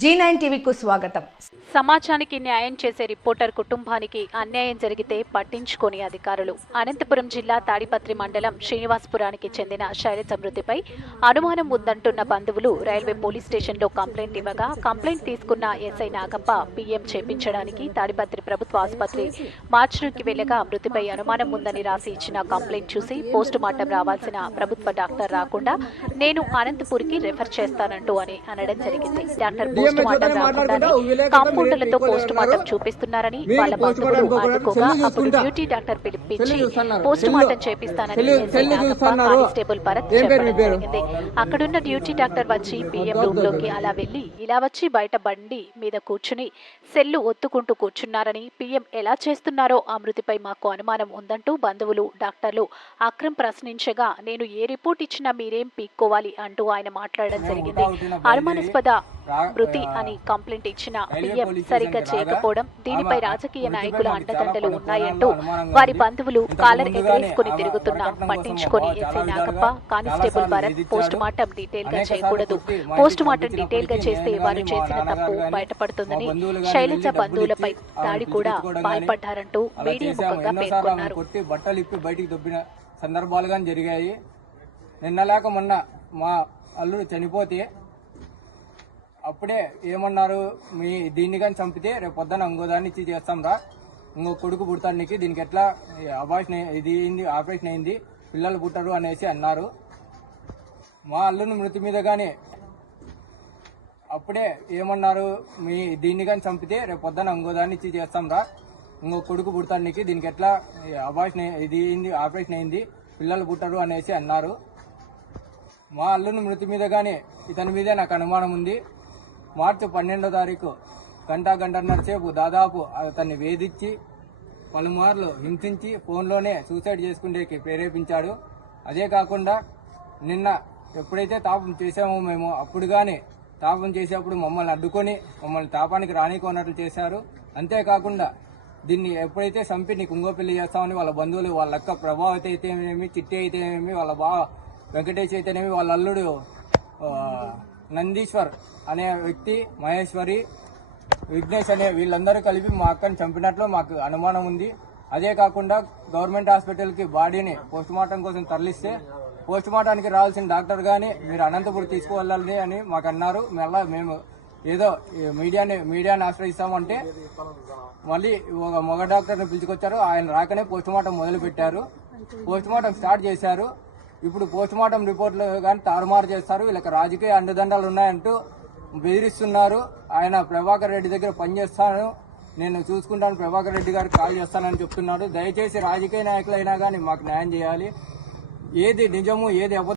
G nine టీవీకు స్వాగతం. సమాజానికి న్యాయం చేసే రిపోర్టర్ కుటుంబానికి అన్యాయం జరిగితే పట్టించుకోని అధికారులు. అనంతపురం జిల్లా తాడిపత్రి మండలం శ్రీనివాసపురానికి చెందిన శైలజ మృతిపై అనుమానం ఉందంటున్న బంధువులు రైల్వే పోలీస్ స్టేషన్లో కంప్లైంట్ ఇవ్వగా కంప్లైంట్ తీసుకున్న ఎస్ఐ నాగప్ప పీఎం చేపించడానికి తాడిపత్రి ప్రభుత్వ ఆసుపత్రి మార్చురికి వెళ్ళగా మృతిపై అనుమానం ఉందని రాసి ఇచ్చిన కంప్లైంట్ చూసి పోస్టు మార్టం రావాల్సిన ప్రభుత్వ డాక్టర్ రాకుండా నేను అనంతపూర్కి రెఫర్ చేస్తానంటూ అని అనడం జరిగింది. డాక్టర్ పోస్ట్ మార్టం రాకుండానే కాంపౌండర్లతో పోస్ట్ మార్టం చూపిస్తున్నారని వాళ్ళ బంధువులు అడ్డుకోగా అప్పుడు డ్యూటీ డాక్టర్ పిలిపించి పోస్ట్ మార్టం చేపిస్తానని కానిస్టేబుల్ భరత్ చెప్పడం జరిగింది. అక్కడున్న డ్యూటీ డాక్టర్ వచ్చి పిఎం రూమ్లోకి అలా వెళ్ళి ఇలా వచ్చి బయట బండి మీద కూర్చుని సెల్లు ఒత్తుకుంటూ కూర్చున్నారని పిఎం ఎలా చేస్తున్నారో ఆ మృతిపై మాకు అనుమానం ఉందంటూ బంధువులు డాక్టర్లు అక్రమ్ ప్రశ్నించగా నేను ఏ రిపోర్ట్ ఇచ్చినా మీరేం పీక్కోవాలి అంటూ ఆయన మాట్లాడడం జరిగింది. అనుమానాస్పద మృతి అని కంప్లైంట్ ఇచ్చిన పిఎం సరిగ్గా చేయకపోవడం దీనిపై రాజకీయ నాయకుల అండదండలు ఉన్నాయంటూ వారి బంధువులు కాలర్ ఎగరేసుకుని తిరుగుతున్నా పట్టించుకొని SI Nagappa constable Bharat post mortem డీటెయిల్గా చేయకూడదు. పోస్ట్ మార్టం డీటెయిల్గా చేస్తే వారు చేసిన తప్పు బయటపడుతుందని శైలజ బంధువులపై దాడి కూడా పాల్పడ్డారంటూ మీడియా ముఖంగా పేర్కొన్నారు. కొట్టి బట్టలు ఇప్పి బయటికి దొబ్బిన సందర్భాలు కానీ జరిగాయి. నిన్న లేక మొన్న మా అల్లుడు చనిపోతే అప్పుడే ఏమన్నారు? మీ దీన్ని కానీ చంపితే రేపు పొద్దున ఇంకోదాన్ని ఇచ్చి చేస్తాం రా. ఇంకో కొడుకు పుడతాడు నీకు. దీనికి ఎట్లా అబార్షన్ ఇది అయింది ఆపరేషన్ అయింది. పిల్లలు పుట్టరు అనేసి అన్నారు. మా అల్లుని మృతి మీద కానీ అప్పుడే ఏమన్నారు? మీ దీన్ని కానీ చంపితే రేపు పొద్దున ఇంకోదాన్ని ఇచ్చి చేస్తాం రా. ఇంకో కొడుకు పుడతాడు నీకు. దీనికి ఎట్లా అబార్షన్ ఇది అయింది ఆపరేషన్ అయింది. పిల్లలు పుట్టరు అనేసి అన్నారు. మా అల్లుని మృతి మీద కానీ ఇతని మీదే నాకు అనుమానం ఉంది. మార్చి పన్నెండో తారీఖు గంట గంటన్నర సేపు దాదాపు అతన్ని వేధించి పలుమార్లు హింసించి ఫోన్లోనే సూసైడ్ చేసుకునేకి ప్రేరేపించాడు. అదే కాకుండా నిన్న ఎప్పుడైతే తాపం చేసామో మేము అప్పుడు కానీ తాపం చేసేప్పుడు మమ్మల్ని అడ్డుకొని మమ్మల్ని తాపానికి రానికోనట్లు చేశారు. అంతేకాకుండా దీన్ని ఎప్పుడైతే చంపి నీకు ఇంకో పెళ్ళి చేస్తామని వాళ్ళ బంధువులు వాళ్ళ అక్క ప్రభావతి అయితేనేమి చిట్టి అయితేనేమి వాళ్ళ బా వెంకటేష్ అయితేనేమి వాళ్ళ అల్లుడు నందీశ్వర్ అనే వ్యక్తి మహేశ్వరి విఘ్నేష్ అనే వీళ్ళందరూ కలిపి మా అక్కని చంపినట్లు మాకు అనుమానం ఉంది. అదే కాకుండా గవర్నమెంట్ హాస్పిటల్కి బాడీని పోస్ట్ మార్టం కోసం తరలిస్తే పోస్ట్ మార్టానికి రావాల్సిన డాక్టర్ కానీ మీరు అనంతపురం తీసుకువెళ్ళాలి అని మాకు అన్నారు. మళ్ళా మేము ఏదో మీడియాని మీడియాని ఆశ్రయిస్తామంటే మళ్ళీ ఒక మగ డాక్టర్ని పిలుచుకొచ్చారు. ఆయన రాకనే పోస్ట్ మార్టం మొదలుపెట్టారు. పోస్ట్ మార్టం స్టార్ట్ చేశారు. ఇప్పుడు పోస్ట్ మార్టం రిపోర్ట్లు కానీ తారుమారు చేస్తారు. వీళ్ళకి రాజకీయ అండదండాలు ఉన్నాయంటూ బెదిరిస్తున్నారు ఆయన ప్రభాకర్ రెడ్డి దగ్గర పనిచేస్తాను. నేను చూసుకుంటాను. ప్రభాకర్ రెడ్డి గారికి కాల్ చేస్తానని చెప్తున్నాడు దయచేసి రాజకీయ నాయకులైనా కానీ మాకు న్యాయం చేయాలి. ఏది నిజము ఏది అబద్ధం